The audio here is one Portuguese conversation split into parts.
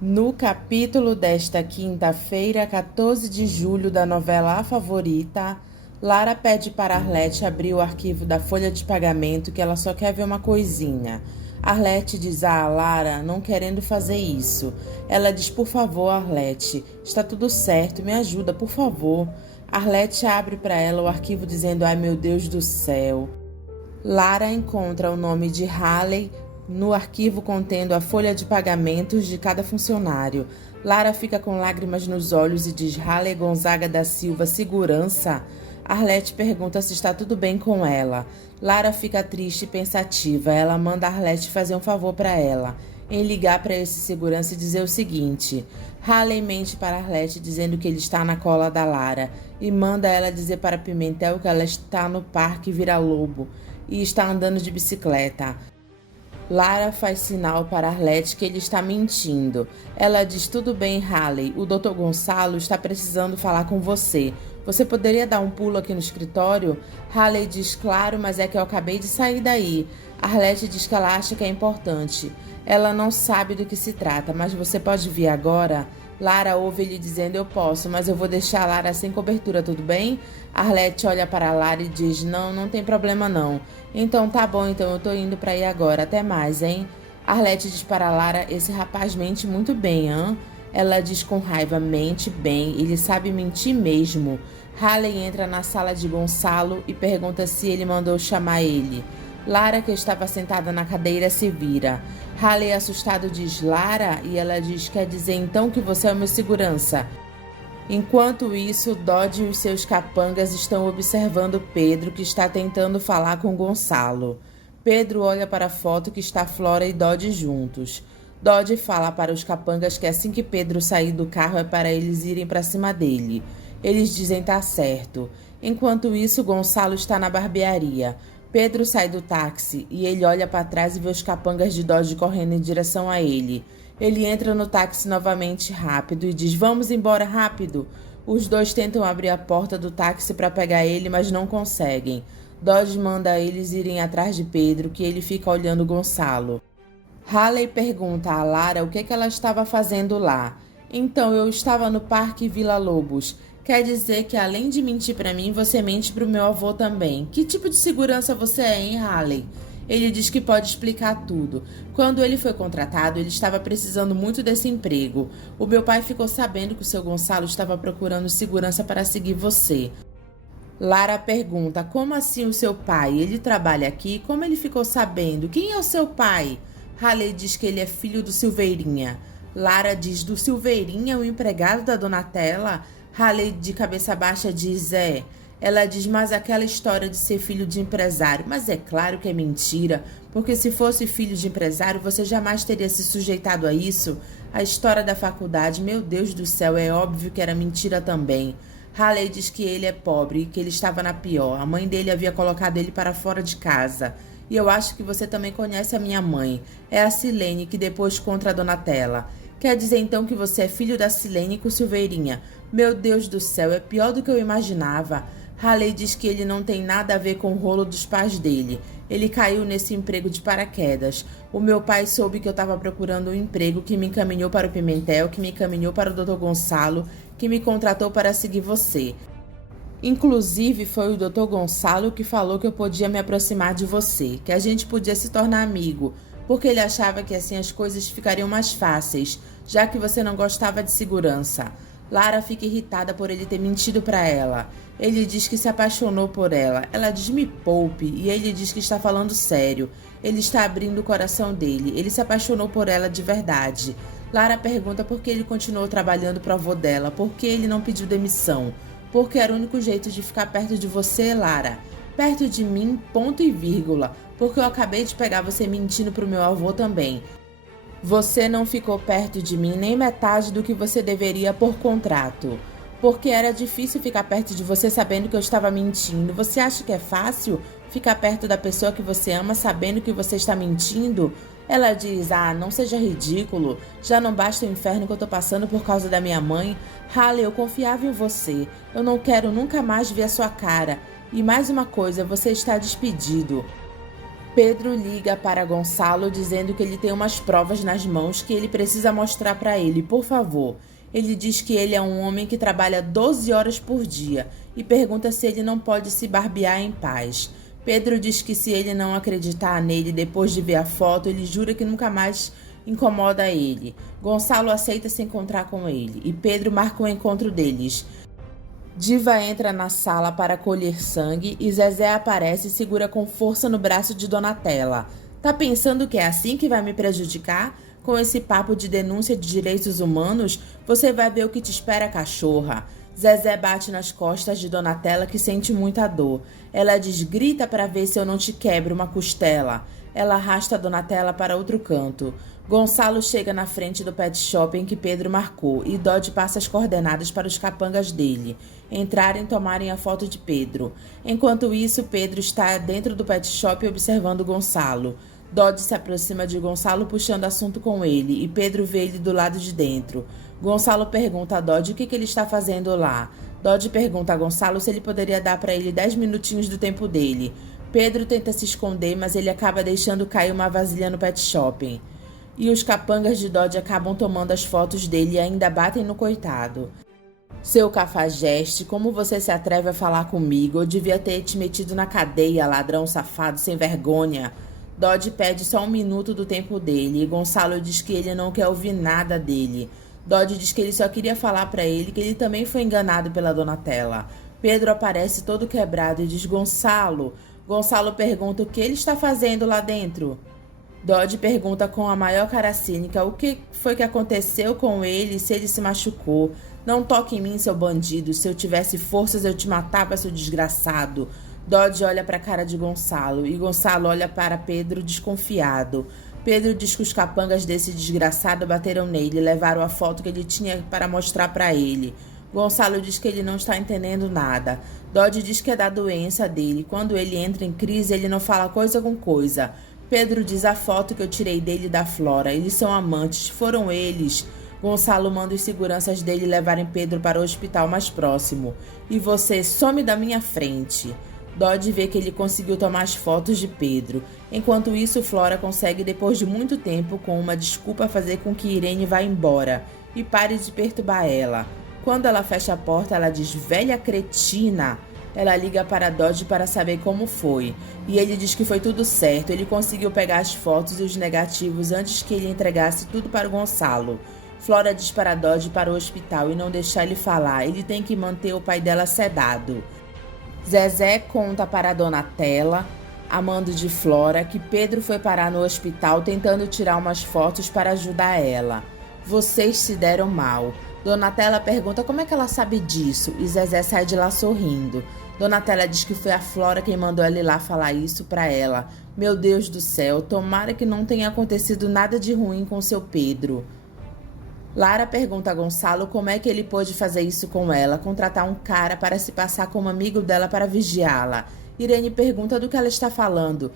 No capítulo desta quinta-feira, 14 de julho, da novela A Favorita, Lara pede para Arlete abrir o arquivo da folha de pagamento que ela só quer ver uma coisinha. Arlete diz a Lara não querendo fazer isso. Ela diz, por favor, Arlete, está tudo certo, me ajuda, por favor. Arlete abre para ela o arquivo dizendo, ai meu Deus do céu. Lara encontra o nome de Halley no arquivo contendo a folha de pagamentos de cada funcionário. Lara fica com lágrimas nos olhos e diz, Halley Gonzaga da Silva, segurança? Arlete pergunta se está tudo bem com ela. Lara fica triste e pensativa. Ela manda Arlete fazer um favor para ela, em ligar para esse segurança e dizer o seguinte. Halley mente para Arlete dizendo que ele está na cola da Lara e manda ela dizer para Pimentel que ela está no Parque Vira-Lobo e está andando de bicicleta. Lara faz sinal para Arlete que ele está mentindo. Ela diz, tudo bem, Halley, o Dr. Gonçalo está precisando falar com você. Você poderia dar um pulo aqui no escritório? Halley diz, claro, mas é que eu acabei de sair daí. Arlete diz que ela acha que é importante. Ela não sabe do que se trata, mas você pode vir agora? Lara ouve ele dizendo, eu posso, mas eu vou deixar a Lara sem cobertura, tudo bem? Arlete olha para a Lara e diz, não tem problema não. Então tá bom, então eu tô indo para ir agora, até mais, hein? Arlete diz para a Lara, esse rapaz mente muito bem, hã? Ela diz com raiva, mente bem, ele sabe mentir mesmo. Halley entra na sala de Gonçalo e pergunta se ele mandou chamar ele. Lara, que estava sentada na cadeira, se vira. Halley, assustado, diz, Lara? E ela diz, quer dizer então que você é o meu segurança? Enquanto isso, Dodge e os seus capangas estão observando Pedro, que está tentando falar com Gonçalo. Pedro olha para a foto que está Flora e Dodge juntos. Dodge fala para os capangas que assim que Pedro sair do carro é para eles irem para cima dele. Eles dizem tá certo. Enquanto isso, Gonçalo está na barbearia. Pedro sai do táxi e ele olha para trás e vê os capangas de Dodge correndo em direção a ele. Ele entra no táxi novamente rápido e diz, vamos embora rápido. Os dois tentam abrir a porta do táxi para pegar ele, mas não conseguem. Dodge manda eles irem atrás de Pedro, que ele fica olhando Gonçalo. Halley pergunta a Lara o que ela estava fazendo lá. Então, eu estava no Parque Vila-Lobos. Quer dizer que além de mentir para mim, você mente para o meu avô também. Que tipo de segurança você é, hein, Halley? Ele diz que pode explicar tudo. Quando ele foi contratado, ele estava precisando muito desse emprego. O meu pai ficou sabendo que o seu Gonçalo estava procurando segurança para seguir você. Lara pergunta, como assim o seu pai? Ele trabalha aqui? Como ele ficou sabendo? Quem é o seu pai? Halley diz que ele é filho do Silveirinha. Lara diz, do Silveirinha, o empregado da Donatella? Halley, de cabeça baixa, diz, é. Ela diz, mas aquela história de ser filho de empresário. Mas é claro que é mentira, porque se fosse filho de empresário, você jamais teria se sujeitado a isso. A história da faculdade, meu Deus do céu, é óbvio que era mentira também. Halley diz que ele é pobre e que ele estava na pior. A mãe dele havia colocado ele para fora de casa. E eu acho que você também conhece a minha mãe. É a Silene, que depois contra a Donatella. Quer dizer então que você é filho da Silene com Silveirinha. Meu Deus do céu, é pior do que eu imaginava. Halley diz que ele não tem nada a ver com o rolo dos pais dele. Ele caiu nesse emprego de paraquedas. O meu pai soube que eu estava procurando um emprego, que me encaminhou para o Pimentel, que me encaminhou para o Dr. Gonçalo, que me contratou para seguir você. Inclusive, foi o Dr. Gonçalo que falou que eu podia me aproximar de você, que a gente podia se tornar amigo, porque ele achava que assim as coisas ficariam mais fáceis, já que você não gostava de segurança. Lara fica irritada por ele ter mentido para ela. Ele diz que se apaixonou por ela. Ela diz, me poupe, e ele diz que está falando sério. Ele está abrindo o coração dele. Ele se apaixonou por ela de verdade. Lara pergunta por que ele continuou trabalhando para o avô dela, por que ele não pediu demissão. Porque era o único jeito de ficar perto de você, Lara. Perto de mim, ponto e vírgula. Porque eu acabei de pegar você mentindo pro meu avô também. Você não ficou perto de mim nem metade do que você deveria por contrato. Porque era difícil ficar perto de você sabendo que eu estava mentindo. Você acha que é fácil ficar perto da pessoa que você ama sabendo que você está mentindo? Ela diz, não seja ridículo. Já não basta o inferno que eu tô passando por causa da minha mãe. Halley, eu confiava em você. Eu não quero nunca mais ver a sua cara. E mais uma coisa, você está despedido. Pedro liga para Gonçalo dizendo que ele tem umas provas nas mãos que ele precisa mostrar para ele, por favor. Ele diz que ele é um homem que trabalha 12 horas por dia e pergunta se ele não pode se barbear em paz. Pedro diz que se ele não acreditar nele depois de ver a foto, ele jura que nunca mais incomoda ele. Gonçalo aceita se encontrar com ele e Pedro marca o encontro deles. Diva entra na sala para colher sangue e Zezé aparece e segura com força no braço de Donatella. Tá pensando que é assim que vai me prejudicar? Com esse papo de denúncia de direitos humanos, você vai ver o que te espera, cachorra. Zezé bate nas costas de Donatella, que sente muita dor. Ela diz: grita para ver se eu não te quebro uma costela. Ela arrasta Donatella para outro canto. Gonçalo chega na frente do pet shop em que Pedro marcou e Dodge passa as coordenadas para os capangas dele entrarem e tomarem a foto de Pedro. Enquanto isso, Pedro está dentro do pet shop observando Gonçalo. Dodge se aproxima de Gonçalo puxando assunto com ele e Pedro vê ele do lado de dentro. Gonçalo pergunta a Dodge o que ele está fazendo lá. Dodge pergunta a Gonçalo se ele poderia dar para ele 10 minutinhos do tempo dele. Pedro tenta se esconder, mas ele acaba deixando cair uma vasilha no pet shopping. E os capangas de Dodge acabam tomando as fotos dele e ainda batem no coitado. Seu cafajeste, como você se atreve a falar comigo? Eu devia ter te metido na cadeia, ladrão safado sem vergonha. Dodge pede só 1 minuto do tempo dele e Gonçalo diz que ele não quer ouvir nada dele. Dodge diz que ele só queria falar para ele que ele também foi enganado pela Donatella. Pedro aparece todo quebrado e diz: Gonçalo. Gonçalo pergunta o que ele está fazendo lá dentro. Dodge pergunta com a maior cara cínica o que foi que aconteceu com ele e se ele se machucou. Não toque em mim, seu bandido. Se eu tivesse forças, eu te matava, seu desgraçado. Dodge olha para a cara de Gonçalo e Gonçalo olha para Pedro desconfiado. Pedro diz que os capangas desse desgraçado bateram nele e levaram a foto que ele tinha para mostrar para ele. Gonçalo diz que ele não está entendendo nada. Dodge diz que é da doença dele. Quando ele entra em crise, ele não fala coisa com coisa. Pedro diz a foto que eu tirei dele e da Flora. Eles são amantes. Foram eles. Gonçalo manda os seguranças dele levarem Pedro para o hospital mais próximo. E você some da minha frente. Dodge vê que ele conseguiu tomar as fotos de Pedro. Enquanto isso, Flora consegue, depois de muito tempo, com uma desculpa, fazer com que Irene vá embora e pare de perturbar ela. Quando ela fecha a porta, ela diz: velha cretina. Ela liga para Dodge para saber como foi. E ele diz que foi tudo certo. Ele conseguiu pegar as fotos e os negativos antes que ele entregasse tudo para o Gonçalo. Flora diz para Dodge para o hospital e não deixar ele falar. Ele tem que manter o pai dela sedado. Zezé conta para Donatella, amando de Flora, que Pedro foi parar no hospital tentando tirar umas fotos para ajudar ela. Vocês se deram mal. Donatella pergunta como é que ela sabe disso e Zezé sai de lá sorrindo. Donatella diz que foi a Flora quem mandou ela ir lá falar isso pra ela. Meu Deus do céu, tomara que não tenha acontecido nada de ruim com seu Pedro. Lara pergunta a Gonçalo como é que ele pôde fazer isso com ela, contratar um cara para se passar como amigo dela para vigiá-la. Irene pergunta do que ela está falando.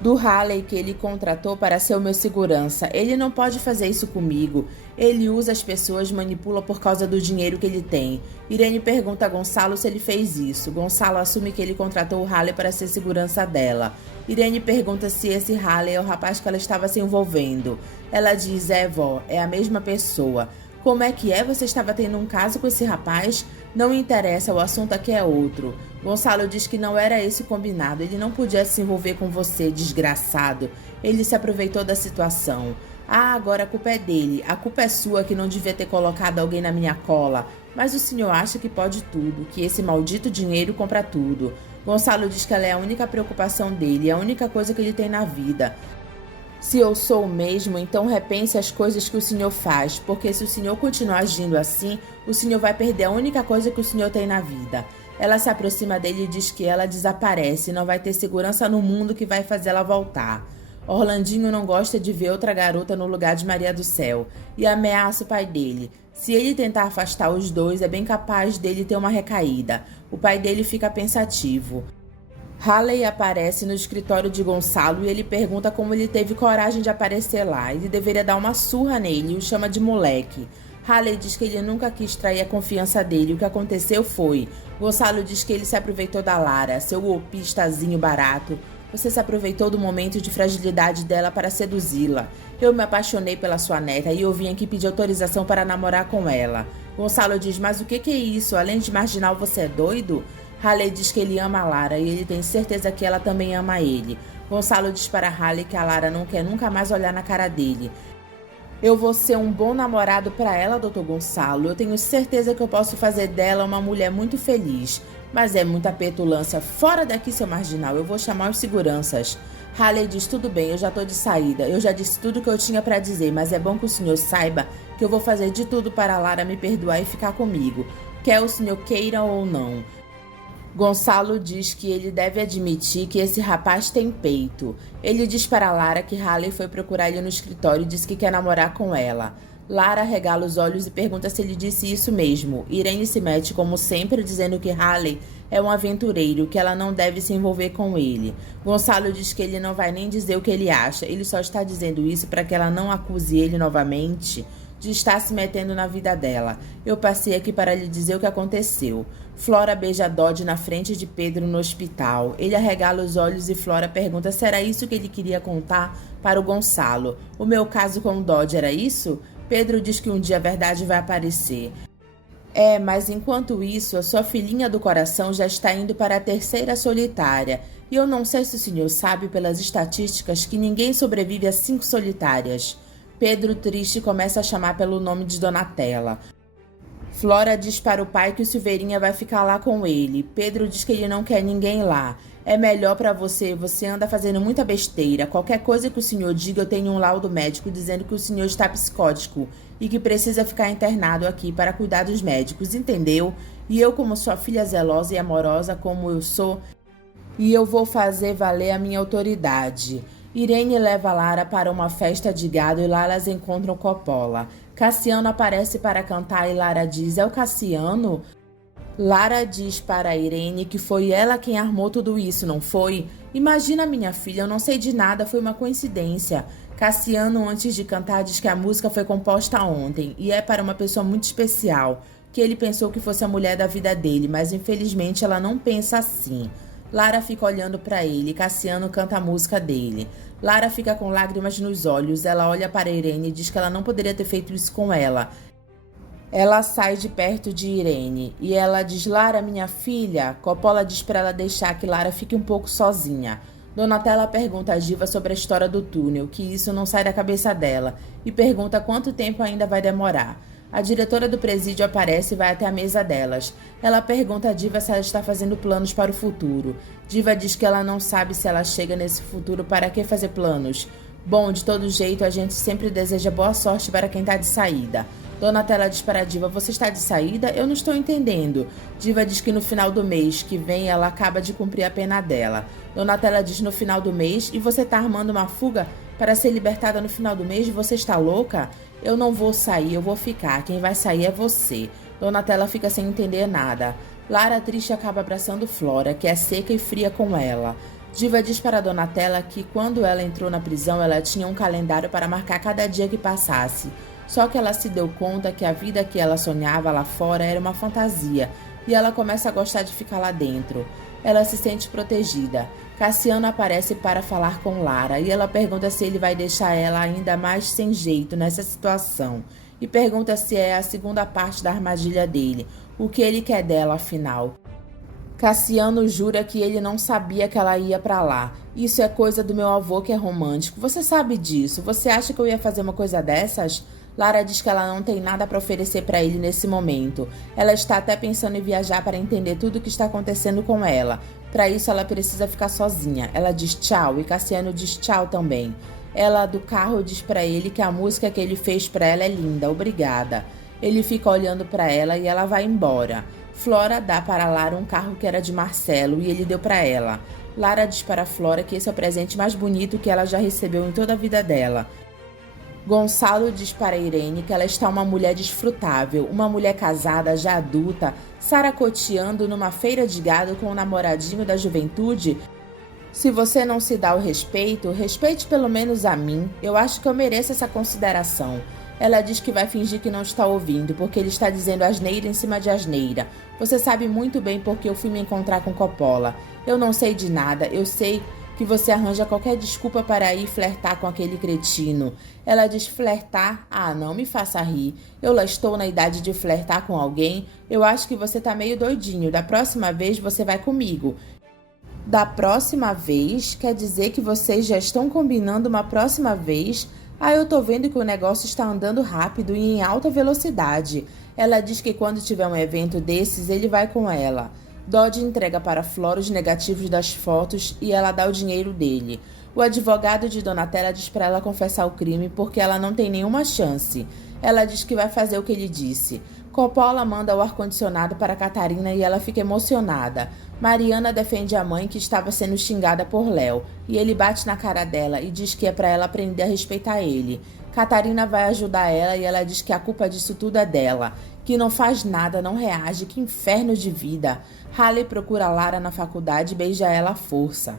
Do Halley que ele contratou para ser o meu segurança. Ele não pode fazer isso comigo. Ele usa as pessoas, manipula por causa do dinheiro que ele tem. Irene pergunta a Gonçalo se ele fez isso. Gonçalo assume que ele contratou o Halley para ser segurança dela. Irene pergunta se esse Halley é o rapaz que ela estava se envolvendo. Ela diz: vó, é a mesma pessoa. Como é que é? Você estava tendo um caso com esse rapaz? Não interessa, o assunto aqui é outro. Gonçalo diz que não era esse o combinado. Ele não podia se envolver com você, desgraçado. Ele se aproveitou da situação. Ah, agora a culpa é dele. A culpa é sua que não devia ter colocado alguém na minha cola. Mas o senhor acha que pode tudo, que esse maldito dinheiro compra tudo. Gonçalo diz que ela é a única preocupação dele, a única coisa que ele tem na vida. Se eu sou o mesmo, então repense as coisas que o senhor faz, porque se o senhor continuar agindo assim, o senhor vai perder a única coisa que o senhor tem na vida. Ela se aproxima dele e diz que ela desaparece e não vai ter segurança no mundo que vai fazer ela voltar. Orlandinho não gosta de ver outra garota no lugar de Maria do Céu e ameaça o pai dele. Se ele tentar afastar os dois, é bem capaz dele ter uma recaída. O pai dele fica pensativo. Halley aparece no escritório de Gonçalo e ele pergunta como ele teve coragem de aparecer lá. Ele deveria dar uma surra nele e o chama de moleque. Halley diz que ele nunca quis trair a confiança dele. O que aconteceu foi... Gonçalo diz que ele se aproveitou da Lara, seu golpistazinho barato. Você se aproveitou do momento de fragilidade dela para seduzi-la. Eu me apaixonei pela sua neta e eu vim aqui pedir autorização para namorar com ela. Gonçalo diz, mas o que é isso? Além de marginal, você é doido? Haley diz que ele ama a Lara e ele tem certeza que ela também ama ele. Gonçalo diz para Haley que a Lara não quer nunca mais olhar na cara dele. Eu vou ser um bom namorado para ela, Dr. Gonçalo. Eu tenho certeza que eu posso fazer dela uma mulher muito feliz. Mas é muita petulância. Fora daqui, seu marginal. Eu vou chamar os seguranças. Haley diz, tudo bem, eu já tô de saída. Eu já disse tudo que eu tinha para dizer, mas é bom que o senhor saiba que eu vou fazer de tudo para a Lara me perdoar e ficar comigo. Quer o senhor queira ou não. Gonçalo diz que ele deve admitir que esse rapaz tem peito. Ele diz para Lara que Haley foi procurar ele no escritório e disse que quer namorar com ela. Lara regala os olhos e pergunta se ele disse isso mesmo. Irene se mete como sempre, dizendo que Haley é um aventureiro, que ela não deve se envolver com ele. Gonçalo diz que ele não vai nem dizer o que ele acha, ele só está dizendo isso para que ela não acuse ele novamente de estar se metendo na vida dela. Eu passei aqui para lhe dizer o que aconteceu. Flora beija Dodge na frente de Pedro no hospital. Ele arregala os olhos e Flora pergunta se era isso que ele queria contar para o Gonçalo. O meu caso com o Dodge era isso? Pedro diz que um dia a verdade vai aparecer. Mas enquanto isso, a sua filhinha do coração já está indo para a terceira solitária. E eu não sei se o senhor sabe pelas estatísticas que ninguém sobrevive a 5 solitárias. Pedro, triste, começa a chamar pelo nome de Donatella. Flora diz para o pai que o Silveirinha vai ficar lá com ele. Pedro diz que ele não quer ninguém lá. É melhor para você anda fazendo muita besteira. Qualquer coisa que o senhor diga, eu tenho um laudo médico dizendo que o senhor está psicótico e que precisa ficar internado aqui para cuidar dos médicos, entendeu? E eu, como sua filha zelosa e amorosa como eu sou, e eu vou fazer valer a minha autoridade. Irene leva Lara para uma festa de gado e lá elas encontram Coppola. Cassiano aparece para cantar e Lara diz, é o Cassiano? Lara diz para Irene que foi ela quem armou tudo isso, não foi? Imagina, minha filha, eu não sei de nada, foi uma coincidência. Cassiano, antes de cantar, diz que a música foi composta ontem e é para uma pessoa muito especial, que ele pensou que fosse a mulher da vida dele, mas infelizmente ela não pensa assim. Lara fica olhando para ele e Cassiano canta a música dele. Lara fica com lágrimas nos olhos. Ela olha para Irene e diz que ela não poderia ter feito isso com ela. Ela sai de perto de Irene e ela diz, Lara, minha filha. Coppola diz para ela deixar que Lara fique um pouco sozinha. Donatella pergunta a Diva sobre a história do túnel, que isso não sai da cabeça dela, e pergunta quanto tempo ainda vai demorar. A diretora do presídio aparece e vai até a mesa delas. Ela pergunta a Diva se ela está fazendo planos para o futuro. Diva diz que ela não sabe se ela chega nesse futuro, para que fazer planos. Bom, de todo jeito, a gente sempre deseja boa sorte para quem está de saída. Donatella diz para a Diva, você está de saída? Eu não estou entendendo. Diva diz que no final do mês que vem ela acaba de cumprir a pena dela. Donatella diz no final do mês, e você está armando uma fuga para ser libertada no final do mês? Você está louca? Eu não vou sair, eu vou ficar. Quem vai sair é você. Donatella fica sem entender nada. Lara, triste, acaba abraçando Flora, que é seca e fria com ela. Diva diz para Donatella que quando ela entrou na prisão, ela tinha um calendário para marcar cada dia que passasse. Só que ela se deu conta que a vida que ela sonhava lá fora era uma fantasia, e ela começa a gostar de ficar lá dentro. Ela se sente protegida. Cassiano aparece para falar com Lara e ela pergunta se ele vai deixar ela ainda mais sem jeito nessa situação. E pergunta se é a segunda parte da armadilha dele, o que ele quer dela afinal. Cassiano jura que ele não sabia que ela ia para lá. Isso é coisa do meu avô que é romântico. Você sabe disso? Você acha que eu ia fazer uma coisa dessas? Lara diz que ela não tem nada para oferecer para ele nesse momento. Ela está até pensando em viajar para entender tudo o que está acontecendo com ela. Para isso, ela precisa ficar sozinha. Ela diz tchau e Cassiano diz tchau também. Ela do carro diz para ele que a música que ele fez para ela é linda, obrigada. Ele fica olhando para ela e ela vai embora. Flora dá para Lara um carro que era de Marcelo e ele deu para ela. Lara diz para Flora que esse é o presente mais bonito que ela já recebeu em toda a vida dela. Gonçalo diz para Irene que ela está uma mulher desfrutável, uma mulher casada, já adulta, saracoteando numa feira de gado com o namoradinho da juventude. Se você não se dá o respeito, respeite pelo menos a mim. Eu acho que eu mereço essa consideração. Ela diz que vai fingir que não está ouvindo, porque ele está dizendo asneira em cima de asneira. Você sabe muito bem porque eu fui me encontrar com Coppola. Eu não sei de nada, eu sei que você arranja qualquer desculpa para ir flertar com aquele cretino. Ela diz: flertar? Ah, não me faça rir. Eu lá estou na idade de flertar com alguém. Eu acho que você tá meio doidinho. Da próxima vez você vai comigo. Da próxima vez? Quer dizer que vocês já estão combinando uma próxima vez? Ah, eu tô vendo que o negócio está andando rápido e em alta velocidade. Ela diz que quando tiver um evento desses, ele vai com ela. Dodge entrega para Flora os negativos das fotos e ela dá o dinheiro dele. O advogado de Donatella diz para ela confessar o crime porque ela não tem nenhuma chance. Ela diz que vai fazer o que ele disse. Coppola manda o ar-condicionado para Catarina e ela fica emocionada. Mariana defende a mãe que estava sendo xingada por Léo e ele bate na cara dela e diz que é para ela aprender a respeitar ele. Catarina vai ajudar ela e ela diz que a culpa disso tudo é dela, que não faz nada, não reage, que inferno de vida. Haley procura Lara na faculdade e beija ela à força.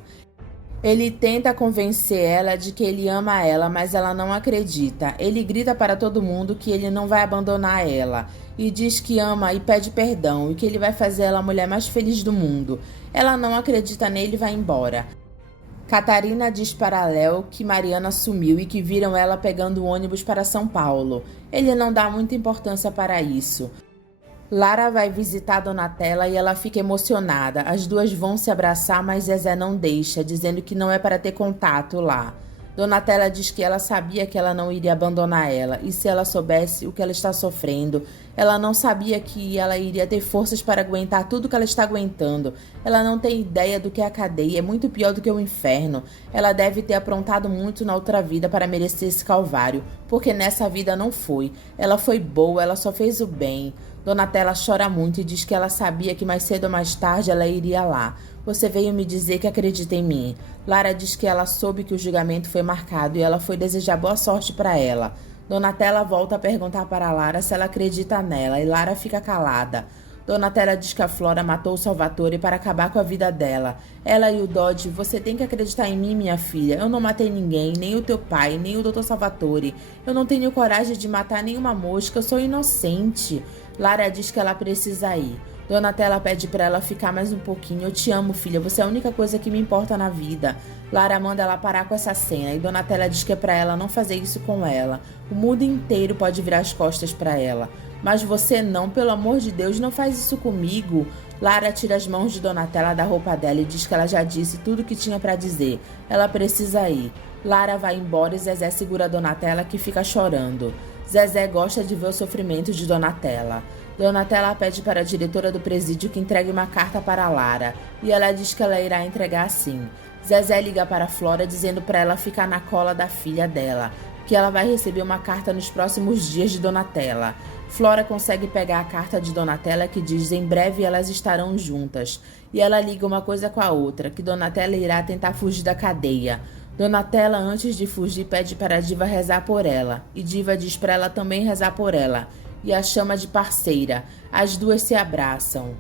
Ele tenta convencer ela de que ele ama ela, mas ela não acredita. Ele grita para todo mundo que ele não vai abandonar ela e diz que ama e pede perdão e que ele vai fazer ela a mulher mais feliz do mundo. Ela não acredita nele e vai embora. Catarina diz para Léo que Mariana sumiu e que viram ela pegando o ônibus para São Paulo. Ele não dá muita importância para isso. Lara vai visitar Donatella e ela fica emocionada. As duas vão se abraçar, mas Zezé não deixa, dizendo que não é para ter contato lá. Donatella diz que ela sabia que ela não iria abandonar ela, e se ela soubesse o que ela está sofrendo, ela não sabia que ela iria ter forças para aguentar tudo que ela está aguentando. Ela não tem ideia do que é a cadeia, é muito pior do que o inferno. Ela deve ter aprontado muito na outra vida para merecer esse calvário, porque nessa vida não foi. Ela foi boa, ela só fez o bem. Donatella chora muito e diz que ela sabia que mais cedo ou mais tarde ela iria lá. Você veio me dizer que acredita em mim. Lara diz que ela soube que o julgamento foi marcado e ela foi desejar boa sorte para ela. Donatella volta a perguntar para Lara se ela acredita nela e Lara fica calada. Donatella diz que a Flora matou o Salvatore para acabar com a vida dela. Ela e o Dodge: você tem que acreditar em mim, minha filha. Eu não matei ninguém, nem o teu pai, nem o Dr. Salvatore. Eu não tenho coragem de matar nenhuma mosca, eu sou inocente. Lara diz que ela precisa ir. Donatella pede para ela ficar mais um pouquinho. Eu te amo, filha, você é a única coisa que me importa na vida. Lara manda ela parar com essa cena e Donatella diz que é para ela não fazer isso com ela. O mundo inteiro pode virar as costas para ela. Mas você não, pelo amor de Deus, não faz isso comigo. Lara tira as mãos de Donatella da roupa dela e diz que ela já disse tudo o que tinha para dizer. Ela precisa ir. Lara vai embora e Zezé segura Donatella, que fica chorando. Zezé gosta de ver o sofrimento de Donatella. Donatella pede para a diretora do presídio que entregue uma carta para Lara, e ela diz que ela irá entregar sim. Zezé liga para Flora dizendo para ela ficar na cola da filha dela, que ela vai receber uma carta nos próximos dias de Donatella. Flora consegue pegar a carta de Donatella que diz em breve elas estarão juntas, e ela liga uma coisa com a outra, que Donatella irá tentar fugir da cadeia. Donatella, antes de fugir, pede para a Diva rezar por ela, e Diva diz para ela também rezar por ela, e a chama de parceira. As duas se abraçam.